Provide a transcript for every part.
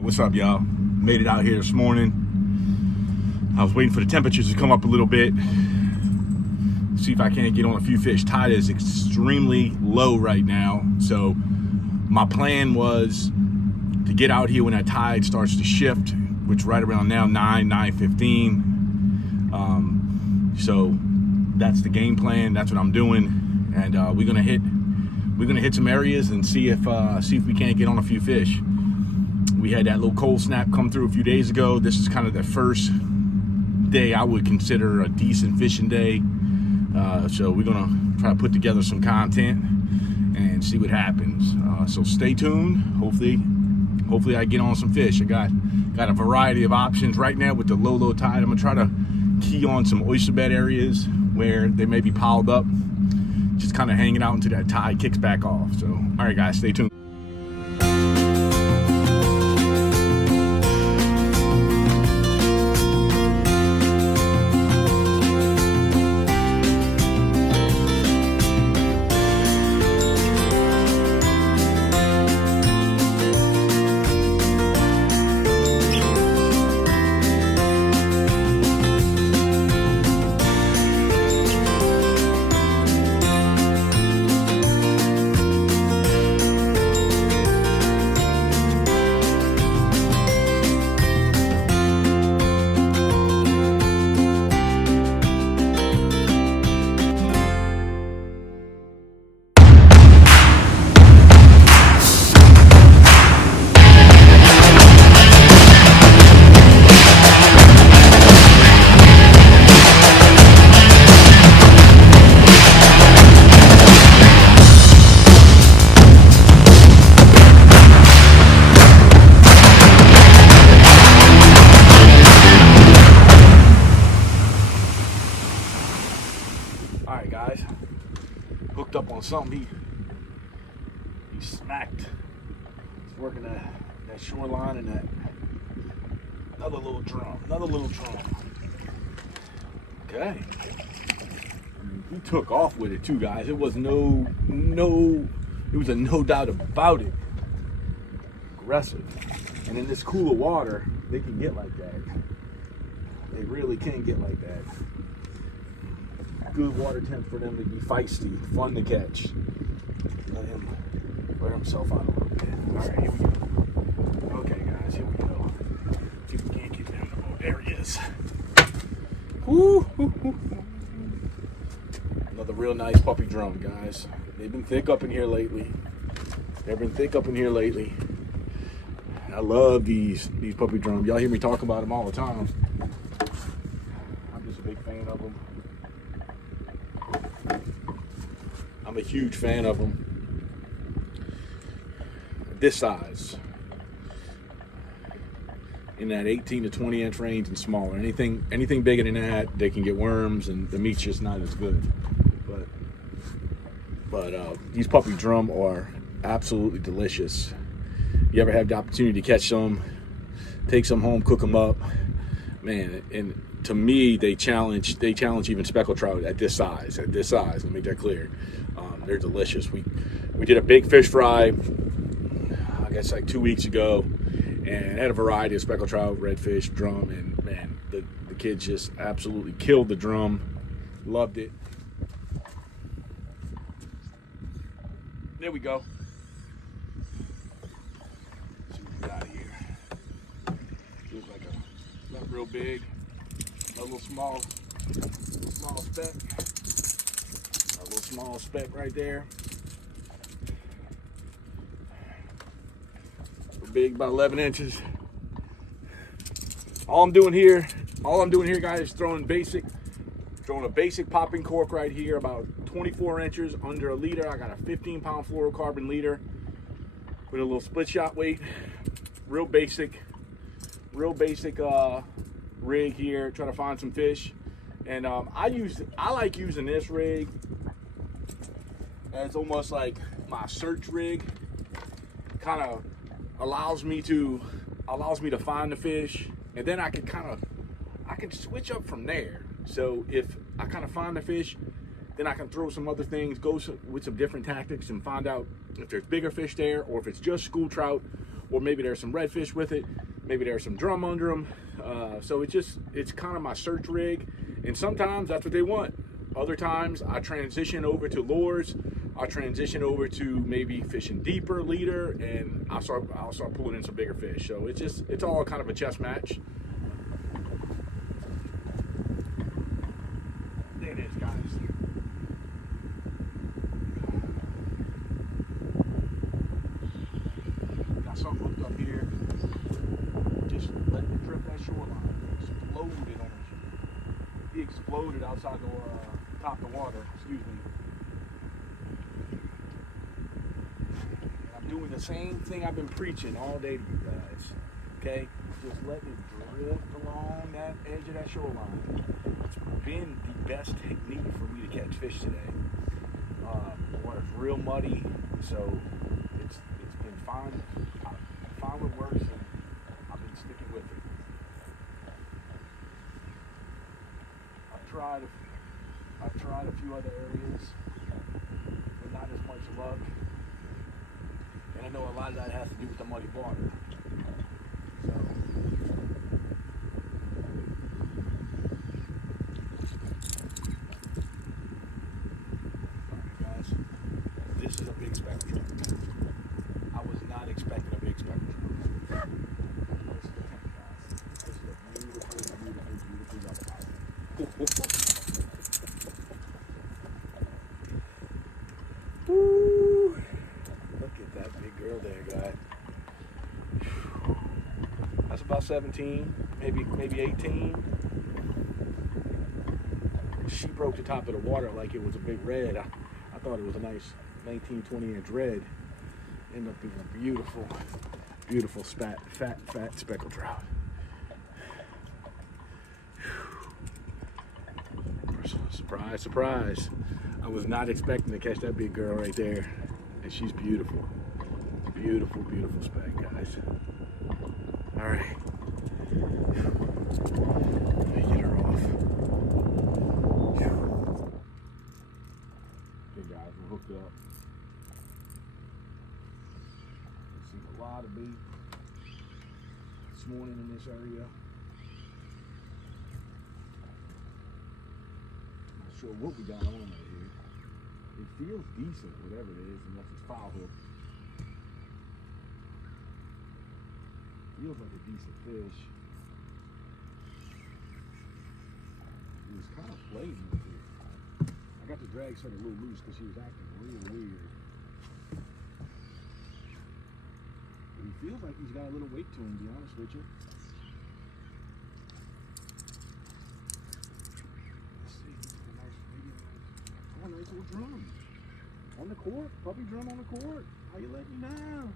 What's up, y'all? Made it out here this morning. I was waiting for the temperatures to come up a little bit. See if I can't get on a few fish. Tide is extremely low right now. So my plan was to get out here when that tide starts to shift, which right around now, 9:15. So that's the game plan. That's what I'm doing. And we're gonna hit some areas and see if we can't get on a few fish. We had that little cold snap come through a few days ago. This is kind of the first day I would consider a decent fishing day. So we're gonna try to put together some content and see what happens. So stay tuned. Hopefully I get on some fish. I got a variety of options right now with the low tide. I'm gonna try to key on some oyster bed areas where they may be piled up, just kind of hanging out until that tide kicks back off. So, all right, guys, stay tuned. All right, guys, hooked up on something. He smacked. He's working that shoreline and that another little drum. Okay. He took off with it too, guys. It was no doubt about it. Aggressive. And in this cooler water, they can get like that. They really can get like that. Good water temp for them to be feisty, fun to catch. Let him wear himself out a little bit. All right, here we go. Okay, guys, here we go. See if we can't get him. Oh, there he is. Woo. Another real nice puppy drum, guys. They've been thick up in here lately. I love these puppy drums. Y'all hear me talk about them all the time. I'm just a big fan of them. I'm a huge fan of them. This size, in that 18 to 20 inch range and smaller. Anything bigger than that, they can get worms and the meat's just not as good. But these puppy drum are absolutely delicious. You ever have the opportunity to catch some, take some home, cook them up, man, and to me, they challenge even speckled trout at this size. Let me make that clear. They're delicious. We did a big fish fry, I guess like 2 weeks ago, and had a variety of speckled trout, redfish, drum, and man, the kids just absolutely killed the drum. Loved it. There we go. Let's see what we got here. Looks like not real big. A little small speck. A little small speck right there. Big, about 11 inches. All I'm doing here, guys, is throwing a basic popping cork right here, about 24 inches under a leader. I got a 15-pound fluorocarbon leader with a little split shot weight. Real basic rig here, trying to find some fish. And I like using this rig as almost like my search rig. Kind of allows me to find the fish, and then I can switch up from there. So if I kind of find the fish, then I can throw some other things, with some different tactics, and find out if there's bigger fish there, or if it's just school trout, or maybe there's some redfish with it, maybe there's some drum under them. So it's kind of my search rig, and sometimes that's what they want. Other times I transition over to lures. I transition over to maybe fishing deeper leader, and I'll start pulling in some bigger fish. So it's all kind of a chess match. There it is, guys. Got something hooked up here. Just letting it trip that shoreline. Exploded on it. He exploded outside the top of the water. Excuse me. Doing the same thing I've been preaching all day to you guys. Okay, just let it drift along that edge of that shoreline. It's been the best technique for me to catch fish today. The water's real muddy, so it's been fine. I found what works, and I've been sticking with it. I've tried a few other areas, but not as much luck. And I know a lot of that has to do with the muddy water. So, alright guys, this is a big speckled. I was not expecting a big speckled. This is the tank, guys. This is a beautiful, beautiful yellow. Woo! Look at that big girl there, guy. That's about 17, maybe 18. She broke the top of the water like it was a big red. I thought it was a nice 19, 20-inch red. Ended up being a beautiful, beautiful fat speckled trout. Surprise, surprise. I was not expecting to catch that big girl right there. And she's beautiful. Beautiful, beautiful speck, guys. All right. Let me get her off. Okay, guys, we're hooked up. We've seen a lot of bait this morning in this area. Not sure what we got on right here. It feels decent, whatever it is, unless it's foul hook. Feels like a decent fish. He was kind of playing with it. I got the drag set a little loose because he was acting real weird. But he feels like he's got a little weight to him, to be honest with you. Let's see. Oh, nice little drum. On the court, puppy drum on the court. How you letting me know?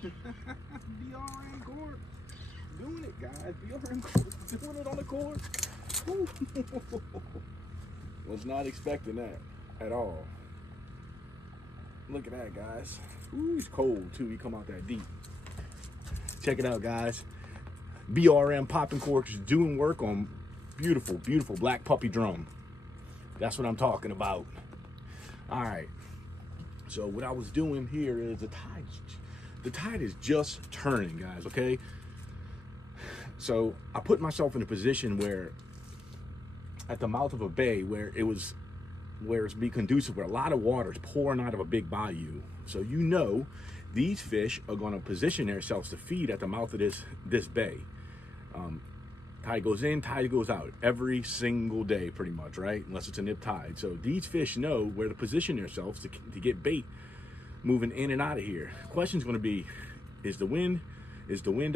BRN court. Doing it, guys. BRN court. Doing it on the court. Was not expecting that at all. Look at that, guys. Ooh, he's cold too. He come out that deep. Check it out, guys. BRM popping corks doing work on beautiful, beautiful black puppy drum. That's what I'm talking about. All right. So what I was doing here is the tide is just turning, guys. Okay. So I put myself in a position where at the mouth of a bay where it's be conducive, where a lot of water is pouring out of a big bayou. So you know these fish are going to position themselves to feed at the mouth of this bay. Tide goes in, tide goes out every single day pretty much, right? Unless it's a nip tide. So these fish know where to position themselves to get bait moving in and out of here. The question's going to be, is the wind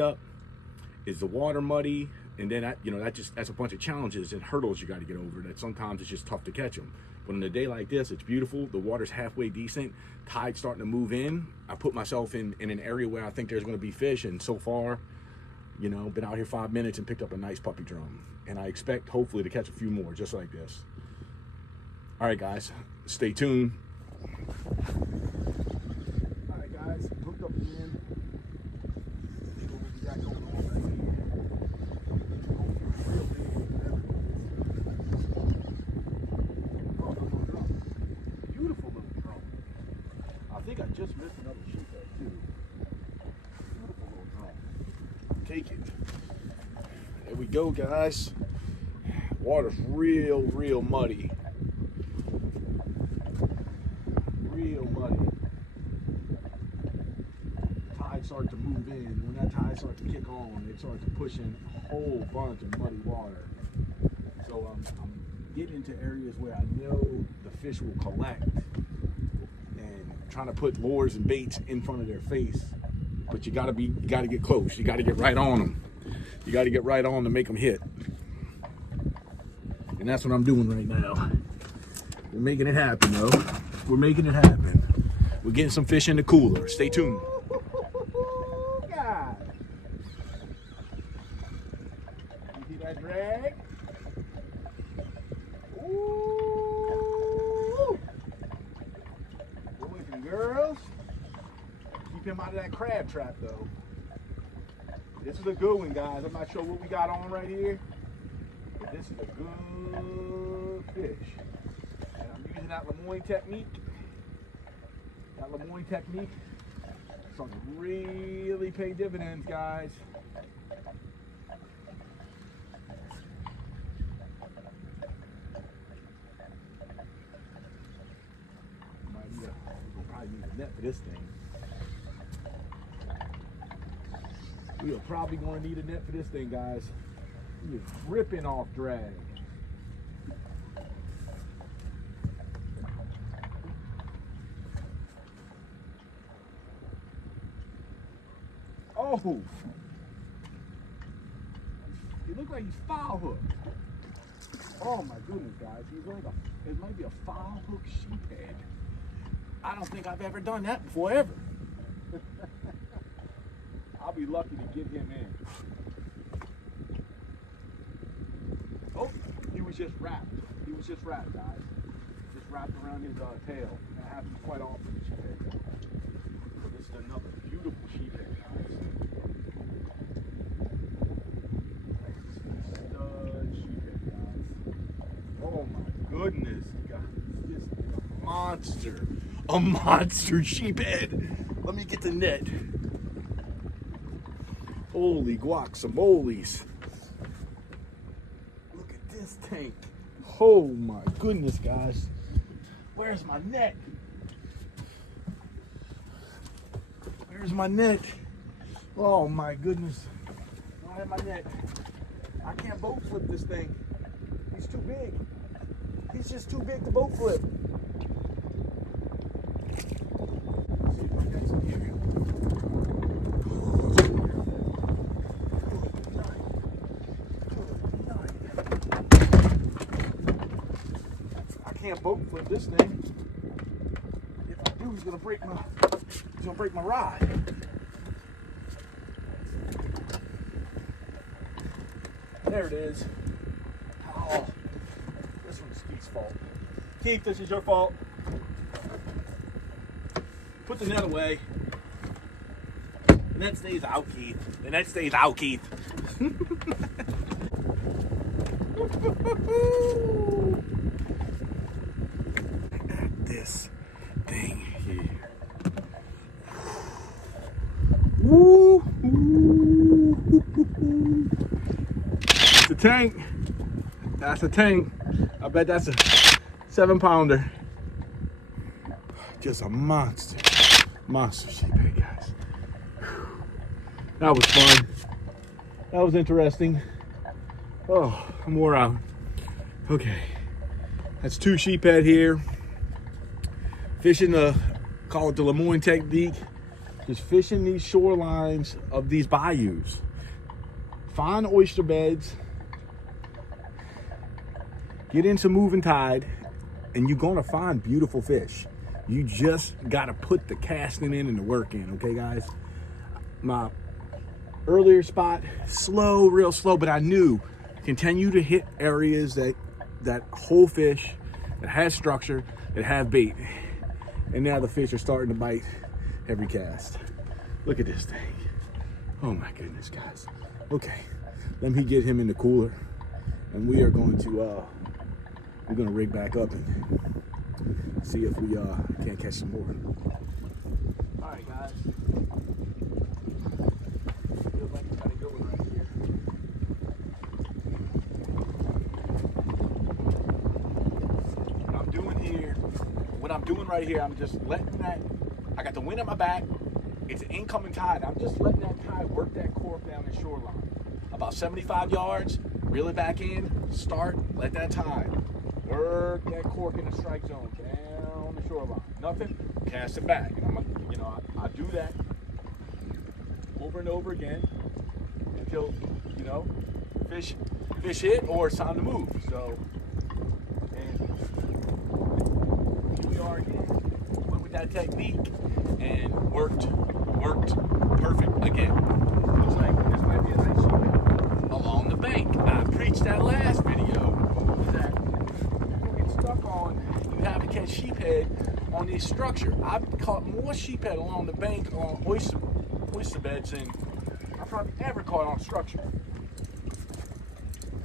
up? Is the water muddy? And then that's a bunch of challenges and hurdles you got to get over that sometimes it's just tough to catch them. But on a day like this, it's beautiful. The water's halfway decent. Tide's starting to move in. I put myself in an area where I think there's going to be fish, and so far, been out here 5 minutes and picked up a nice puppy drum. And I expect hopefully to catch a few more just like this. All right, guys, stay tuned. All right, guys, hooked up again. See what we got going on right here. Real big, oh, little drum. Beautiful little drum. I think I just missed another sheephead too. take it. There we go, guys. Water's real muddy. Real muddy. Tide starts to move in. When that tide starts to kick on, it starts to push in a whole bunch of muddy water. So I'm getting into areas where I know the fish will collect, and trying to put lures and baits in front of their face. But you gotta get close. You gotta get right on them. You gotta get right on to make them hit. And that's what I'm doing right now. We're making it happen, though. We're making it happen. We're getting some fish in the cooler. Stay tuned. God. You see that drag? Ooh. Boys and girls, keep him out of that crab trap, though. This is a good one, guys. I'm not sure what we got on right here, but this is a good fish. And I'm using that Lemoyne technique. That Lemoyne technique is starting to really pay dividends, guys. We'll probably need a net for this thing. We are probably going to need a net for this thing, guys. He is ripping off drag. Oh! He looks like he's foul hooked. Oh my goodness, guys. He's like it might be a foul hook sheephead. I don't think I've ever done that before, ever. I'll be lucky to get him in. Oh, he was just wrapped. He was just wrapped, guys. Just wrapped around his tail. That happens quite often in sheephead. So this is another beautiful sheephead, guys. Stud sheephead, guys. Oh my goodness, guys. This is a monster. A monster sheephead. Let me get the net. Holy guacamoles. Look at this tank. Oh my goodness, guys. Where's my net? Where's my net? Oh my goodness. I don't have my net. I can't boat flip this thing. He's too big. He's just too big to boat flip. Let's see if I got some here. Can't boat flip this thing. If I do, he's gonna break my rod. There it is. Oh, this one's Keith's fault. Keith, this is your fault. Put the net away. The net stays out, Keith. The net stays out, Keith. This thing here. Woo! That's a tank. That's a tank. I bet that's a 7-pounder. Just a monster. Monster sheephead, guys. That was fun. That was interesting. Oh, I'm wore out. Okay. That's 2 sheephead here. Fishing call it the Lemoyne technique. Just fishing these shorelines of these bayous. Find oyster beds. Get into moving tide, and you're gonna find beautiful fish. You just gotta put the casting in and the work in, okay, guys? My earlier spot, slow, real slow, but I knew continue to hit areas that hold fish, that has structure, that have bait. And now the fish are starting to bite every cast. Look at this thing. Oh my goodness, guys. Okay, let me get him in the cooler, and we are going to we're gonna rig back up and see if we can't catch some more. All right, guys. Feels like we got a good one right I'm doing right here, I'm just letting that, I got the wind at my back, it's an incoming tide, I'm just letting that tide work that cork down the shoreline. About 75 yards, reel it back in, start, let that tide work that cork in the strike zone down the shoreline. Nothing, cast it back. And I do that over and over again until, fish hit or it's time to move. So, and here we are again. Went with that technique and worked perfect again. Looks like this might be a nice shot along the bank. I preached that last video that you get stuck on, you have to catch sheephead on this structure. I've caught more sheephead along the bank on oyster beds than I've probably ever caught on structure.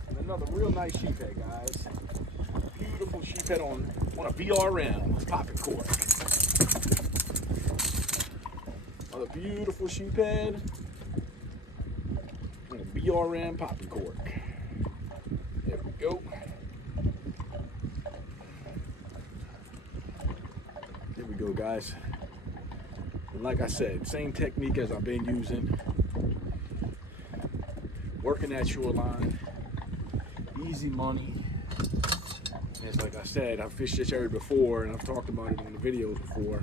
And another real nice sheephead, guys. Beautiful sheephead on a BRM popping cork. Another beautiful sheephead on a BRM popping cork. There we go. There we go, guys. And like I said, same technique as I've been using. Working that shoreline. Easy money. And it's like I said, I've fished this area before, and I've talked about it in the videos before,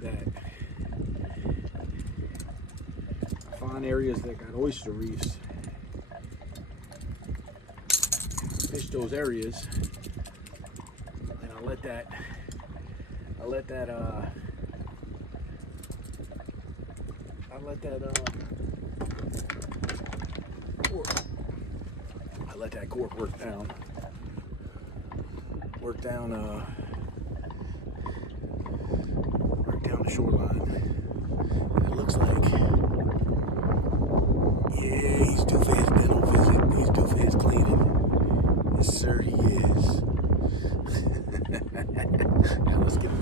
that I find areas that got oyster reefs, fish those areas, and I let that cork work down the shoreline. It looks like, yeah, he's due for his dental visit. He's due for his cleaning. Yes, sir, he is. Now let's get him.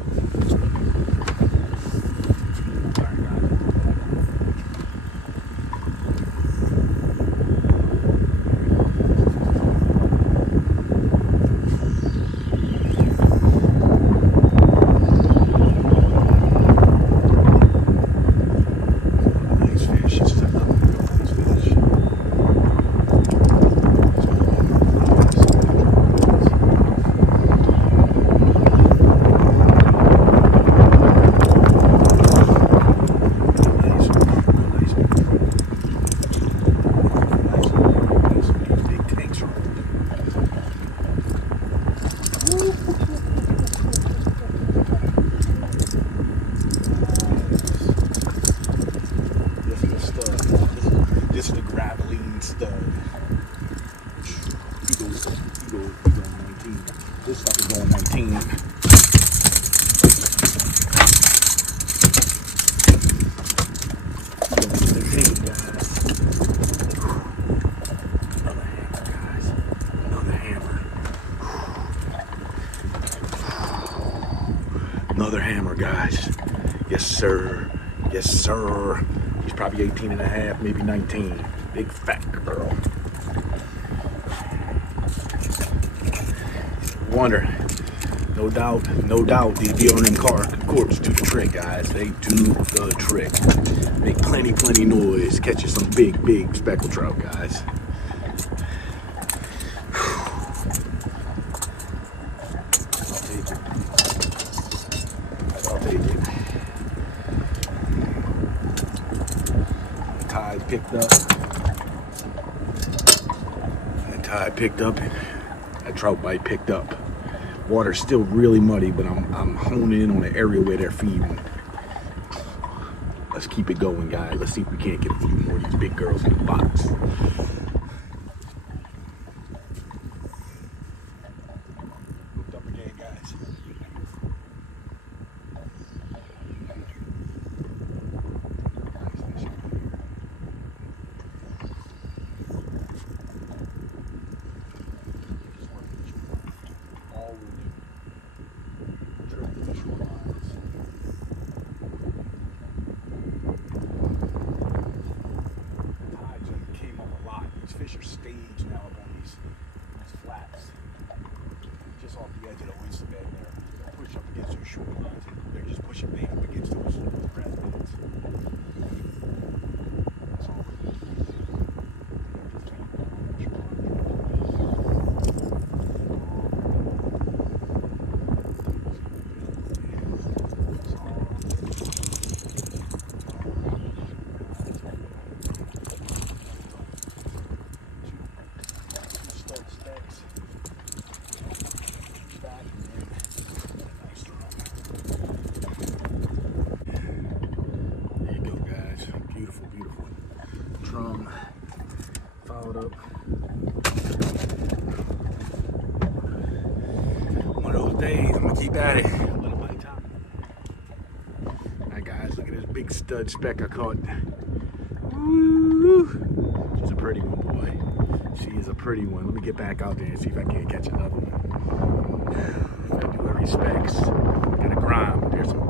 This is the Graveline stud. He goes 19. This stuff is going 19. Guys. Another hammer, guys. Another hammer, guys. Yes, sir. Yes, sir. He's probably 18 and a half, maybe 19. Big fat girl. Wonder. No doubt, these BRM corks do the trick, guys. They do the trick. Make plenty noise. Catch you some big speckled trout, guys. I'll take it. The tide picked up. That trout bite picked up. Water's still really muddy, but I'm honing in on the area where they're feeding. Let's keep it going, guys. Let's see if we can't get a few more of these big girls in the box. Hooked up again, guys. Came up a lot. from. Followed up. One of those days, I'm gonna keep at it. A little bit of time. Alright guys, look at this big stud speck I caught. Woo! She's a pretty one, boy. She is a pretty one. Let me get back out there and see if I can't catch another one. Gotta do what respects. Gotta grind. There's some